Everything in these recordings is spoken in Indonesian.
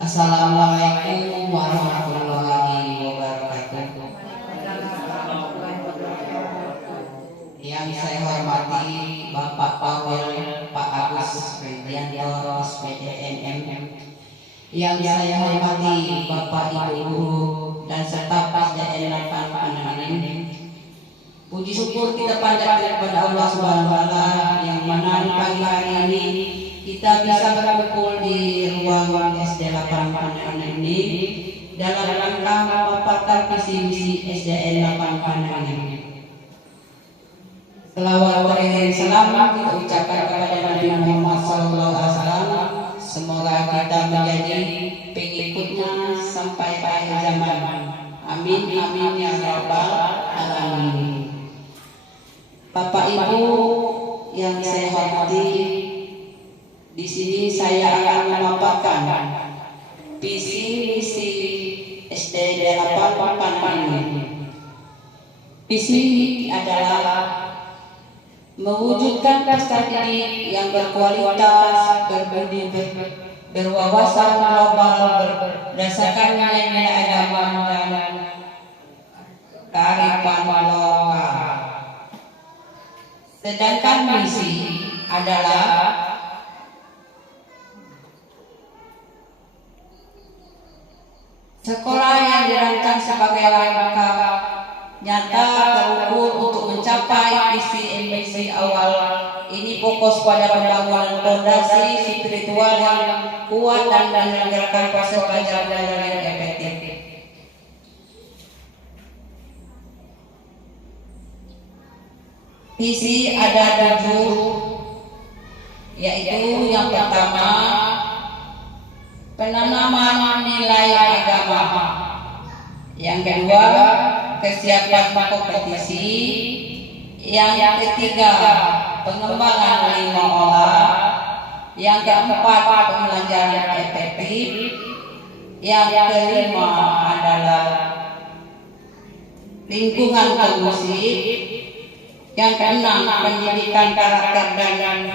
Assalamualaikum warahmatullahi wabarakatuh. Yang saya hormati Bapak Pawel Pak Agus Ridianto SPDMM. Yang saya hormati Bapak Ibu dan serta PSDN 8 Pananganan. Puji syukur kita panjatkan kepada Allah Subhanahu wa taala yang mana di pagi hari ini kita bisa berkumpul di ruang SD 8 Pananganan ini dalam rangka memaparkan visi misi SDN 8 Pananganan. Selawat dan salam kita ucapkan kepada Nabi Muhammad SAW. Semoga kita menjadi pengikutnya sampai akhir zaman. Amin amin ya rabbal alamin. Bapak Ibu yang saya hormati, di sini saya akan memaparkan visi misi SD 8 Pananganan. Visi adalah mewujudkan peserta didik yang berkualitas, berbudi, berwawasan global, berdasarkan nilai-nilai agama dan kearifan lokal. Sedangkan misi adalah sekolah yang dirancang sebagai langkah nyata terukur untuk mencapai visi misi awal ini fokus pada pembangunan fondasi spiritual yang kuat dan menyelenggarakan proses belajar yang efektif. Visi ada 7, yaitu yang pertama penanaman nilai agama, yang kedua kesiapan kompetisi, yang ketiga pengembangan 5 olah, yang keempat pembelajaran efektif, yang kelima adalah lingkungan kondusif, yang keenam pendidikan karakter dan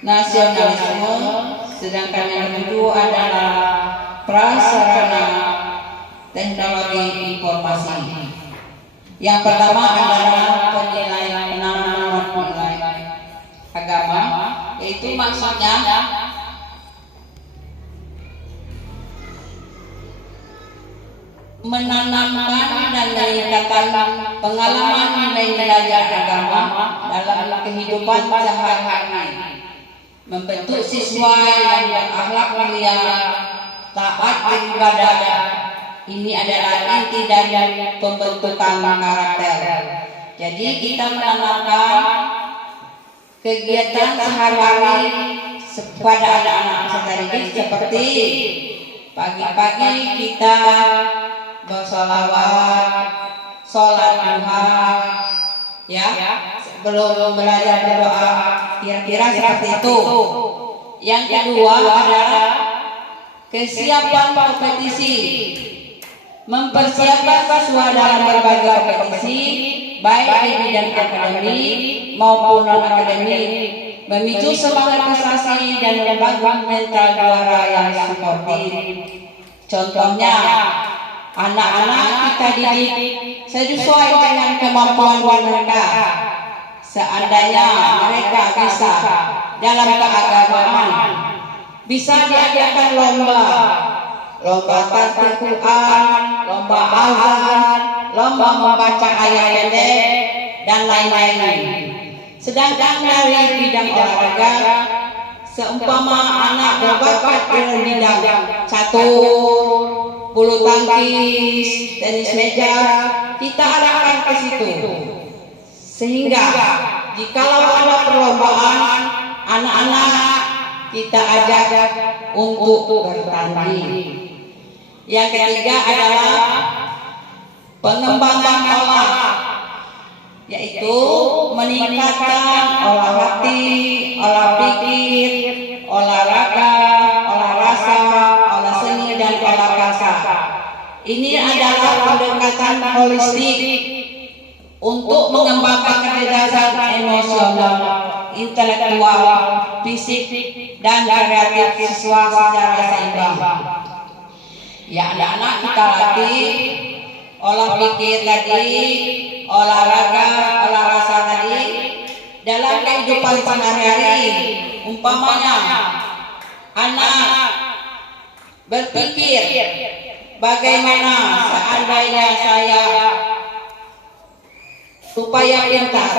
nasionalisme, sedangkan yang ketujuh adalah prasarana teknologi informasi. Yang pertama adalah penilaian nilai agama, yaitu maksudnya menanamkan dan meningkatkan pengalaman nilai-nilai agama dalam kehidupan sehari-hari, membentuk siswa yang berakhlak mulia, taat beribadah. Ini adalah inti dari pembentukan karakter. Jadi kita menanamkan kegiatan sehari-hari kepada anak-anak peserta didik seperti pagi-pagi kita bersolawat, sholat duha, ya, sebelum belajar berdoa, kira-kira seperti itu. Yang kedua adalah kesiapan kompetisi, mempersiapkan siswa dalam berbagai kompetisi, baik di bidang akademik maupun non akademik, memicu semangat prestasi dan membangun mental juara yang sportif. Contohnya, anak-anak kita didik sesuai dengan kemampuan mereka. Seandainya mereka bisa dalam keagamaan, bisa diadakan lomba tahfidz Quran, lomba azan, lomba membaca ayat pendek, dan lain-lain. Sedangkan dari bidang olahraga, seumpama anak berbakat dalam bidang catur, bulu tangkis, tenis meja, kita arahkan ke situ. Sehingga jikalau ada perlombaan, anak-anak kita ajak untuk bertanding. Yang ketiga adalah pengembangan olah, yaitu meningkatkan olah hati, olah pikir, olahraga, olah rasa, olah seni, dan olah rasa. Ini adalah pendekatan holistik untuk mengembangkan kecerdasan emosional, intelektual, fisik, dan kreatif siswa secara seimbang. Ya, anak-anak kita latih olah pikir tadi, olahraga, olah rasa tadi dalam kehidupan sehari-hari. Umpamanya anak berpikir bagaimana seandainya saya supaya pintar,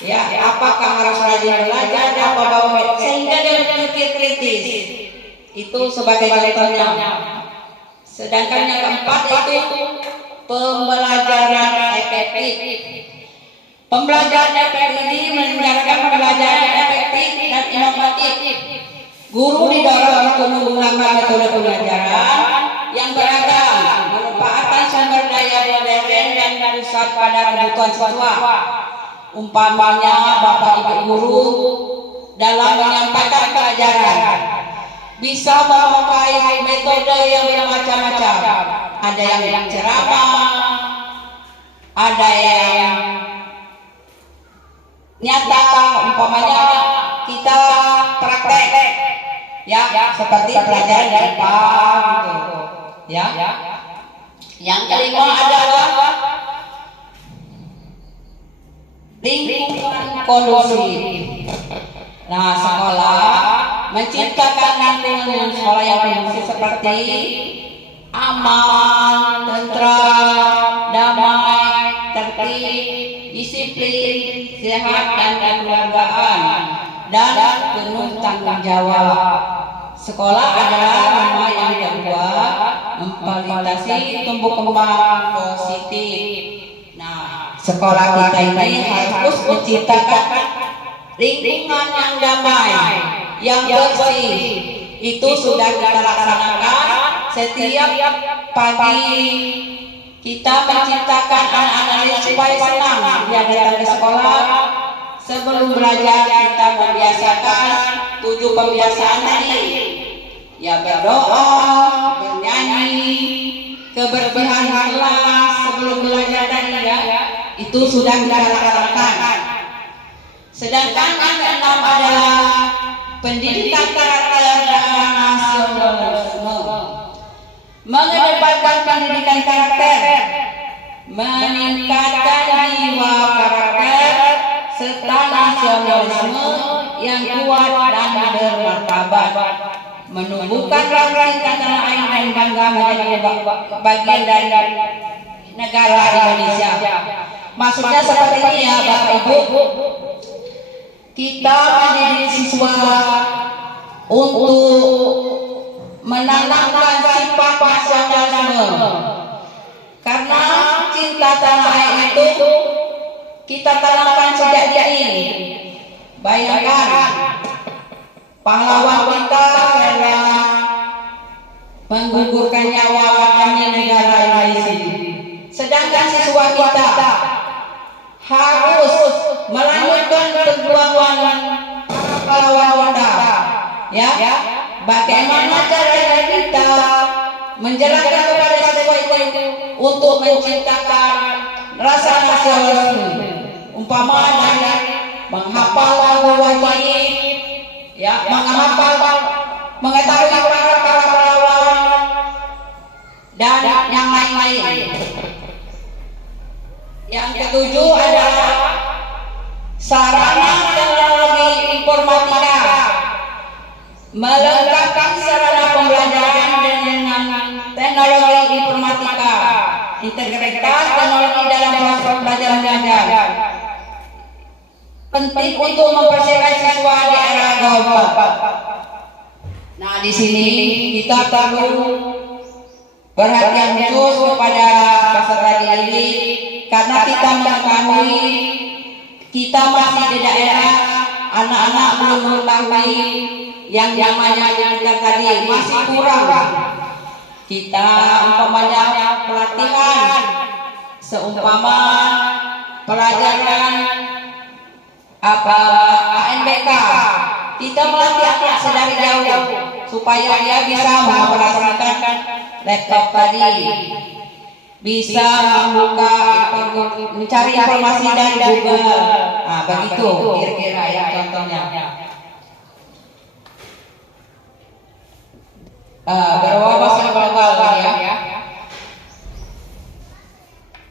ya apakah harus rajin belajar apa bawa sehingga dia berpikir kritis. Itu sebagai contohnya. Sedangkan yang keempat itu pembelajaran efektif. Pembelajaran efektif ini menyelenggarakan pembelajaran efektif dan inovatif. Guru didorong untuk menggunakan metode pembelajaran yang beragam, memanfaatkan sumber daya modern dan pusat pada kebutuhan siswa. Umpamanya Bapak Ibu guru dalam menyampaikan pelajaran bisa memakai metode yang bermacam-macam. Ada yang ceramah, ada yang nyata, umpamanya kita praktek, ya seperti pelajaran IPA gitu, ya. Yang kelima adalah lingkungan kondusif. Nah, sekolah menciptakan lingkungan sekolah yang kondusif seperti aman, tentram, damai, tertib, disiplin, sehat dan kekeluargaan, dan penuh tanggung jawab. Sekolah adalah rumah yang kedua memfasilitasi tumbuh kembang positif. Nah, sekolah kita ini harus menciptakan lingkungan yang damai, yang bersih. Itu sudah kita laksanakan setiap pagi. Kita menciptakan anak-anak ini supaya senang dia datang ke sekolah. Sebelum belajar kita membiasakan 7 pembiasaan tadi, ya berdoa, bernyanyi, kebersihan kelas sebelum belajar tadi, ya itu sudah kita laksanakan. Sedangkan yang keenam adalah pendidikan karakter dan nasionalisme. Mengedepankan pendidikan karakter, meningkatkan jiwa karakter serta nasionalisme yang kuat dan bermartabat, menumbuhkan rasa cinta tanah air dan bangga menjadi bagian dari negara Indonesia. Maksudnya seperti ini ya Bapak Ibu, kita menjadi siswa untuk menanamkan sifat nasionalisme, karena cinta tanah air itu kita tanamkan sejak dini. Bayangkan pahlawan kita rela menggugurkan nyawa demi negara Indonesia, sedangkan siswa kita harus melanjutkan perjuangan pahlawan kita, ya. Bagaimana caranya kita menjelaskan kepada siswa itu untuk menciptakan rasa nasionalisme, umpamanya menghafal lagu wajib, ya, menghafal, mengetahui para pahlawan dan yang lain-lain. Yang ketujuh adalah sarana teknologi informatika, melengkapi sarana pembelajaran dengan teknologi informatika, integritas teknologi dalam proses pembelajaran belajar. Penting untuk mempersiapkan siswa di era global. Nah, di sini kita perlu perhatian khusus kepada peserta didik ini, karena kita mengetahui kita masih di daerah, anak-anak belum mengetahui yang namanya kita tadi masih kurang. Kita umpamanya pelatihan, seumpama pelajaran apa ANBK, kita melatih anak sedari jauh supaya dia bisa mengoperasikan laptop tadi. bisa membuka, mencari informasi dari Google. Nah, begitu kira-kira ya contohnya. Berwawasan global ya.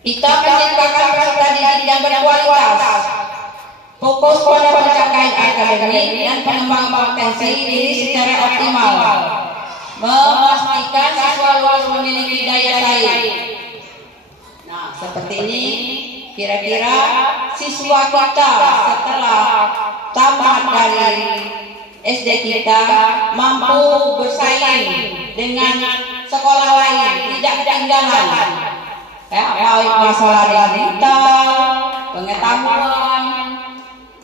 Kita menciptakan peserta didik yang berkualitas, fokus pada pencapaian akademik dan pengembangan potensi diri secara optimal, memastikan siswa lulus memiliki daya saing. Nah, seperti ini kira-kira siswa kita setelah tamat dari SD kita mampu bersaing dengan sekolah lain, tidak ketinggalan. Ya, baik masalah digital, pengetahuan,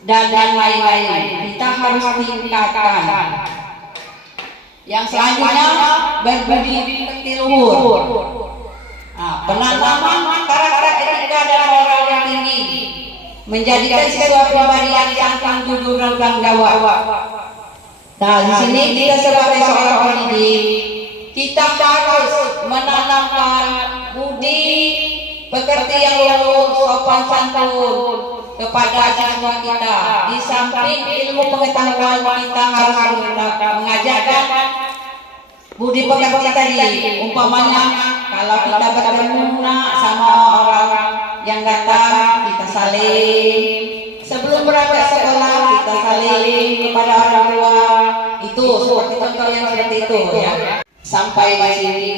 dan lain-lain. Kita harus tingkatkan. Yang selanjutnya berbudi pekerti luhur. Nah, penanaman karakter etika dan moral yang tinggi menjadikan siswa pribadi yang santang, jujur dan tanggung jawab. Nah, di sini kita sebagai seorang pendidik, kita harus menanamkan budi pekerti yang luhur, sopan santun kepada siswa kita. Di samping ilmu pengetahuan, kita harus mengajarkan budi pekerti tadi. Umpamanya kalau kita bertemu sama orang yang datang, kita saling. Sebelum berangkat sekolah, kita saling kepada orang tua. Itu seperti contoh yang seperti itu ya. Sampai di sini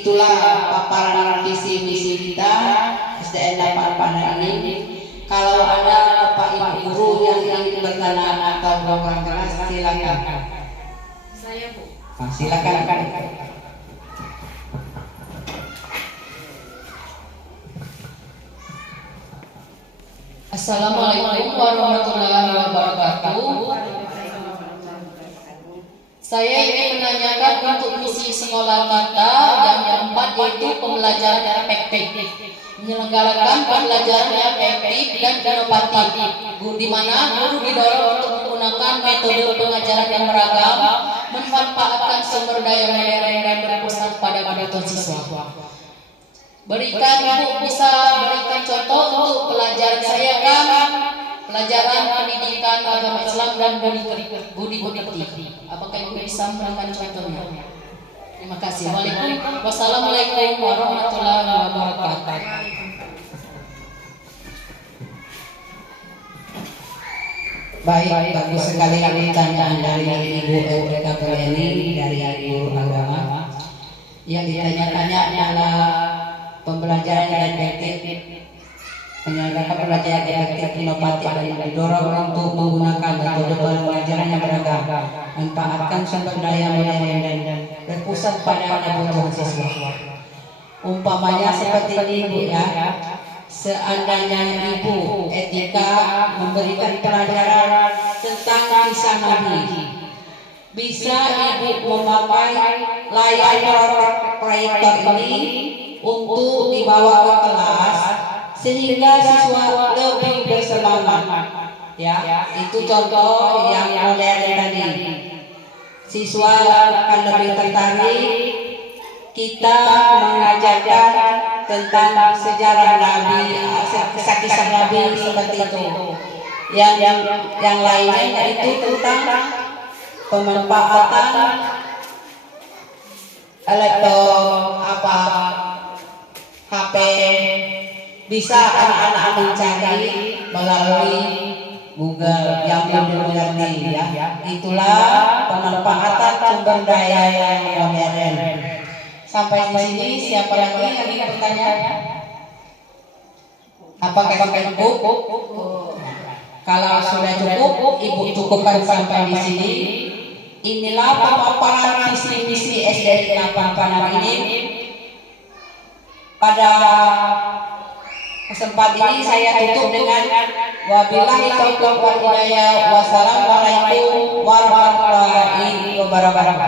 itulah paparan visi misi kita SDN 8 ini. Kalau ada Pak Ibu guru yang ingin bertanya atau berangkat kelas, silakan. Saya Bu. Nah, silakan. Assalamualaikum warahmatullahi wabarakatuh. Saya ingin menanyakan untuk misi sekolah kita yang keempat, yaitu pembelajaran efektif. Menyelenggarakan pembelajaran yang efektif dan inovatif, di mana guru didorong untuk menggunakan metode pengajaran yang beragam, memanfaatkan sumber daya modern dan berpusat pada kebutuhan siswa. Berikan Ibu bisa berikan contoh untuk pelajaran saya kan pelajaran pendidikan agama Islam dan budi pekerti. Apakah Ibu bisa memberikan contohnya? Terima kasih. Wassalamualaikum warahmatullahi wabarakatuh. Baik, bagus sekali pertanyaan dari Ibu Eureka Peleni dari Guru Agama. Yang ditanyakannya adalah pembelajaran yang efektif, menyelenggarakan pembelajaran efektif, inovatif, dan didorong untuk menggunakan metode pembelajaran yang beragam, manfaatkan sumber daya modern dan berpusat pada kebutuhan siswa. Umpamanya seperti ini Bu ya, seandainya Ibu etika memberikan pelajaran tentang kisah Nabi, bisa Ibu memakai layar proyektor ini untuk dibawa ke kelas sehingga siswa lebih bersemangat. Ya, itu contoh yang modern tadi. Siswa akan lebih tertarik. Kita mengajarkan tentang sejarah Nabi, kisah-kisah Nabi seperti itu. Yang lainnya yaitu tentang pemanfaatan HP, bisa anak-anak mencari melalui Google yang belum mengerti ya. Itulah pemanfaatan sumber daya yang modern. Sampai di sini siapa lagi yang ingin bertanya? Apakah cukup? Kalau sudah cukup, Ibu cukupkan sampai di sini. Inilah pemaparan visi misi SDN 8 Panang ini. Pada kesempatan ini saya tutup dengan wabillahi taufiq wal hidayah. Wassalamualaikum warahmatullahi wabarakatuh.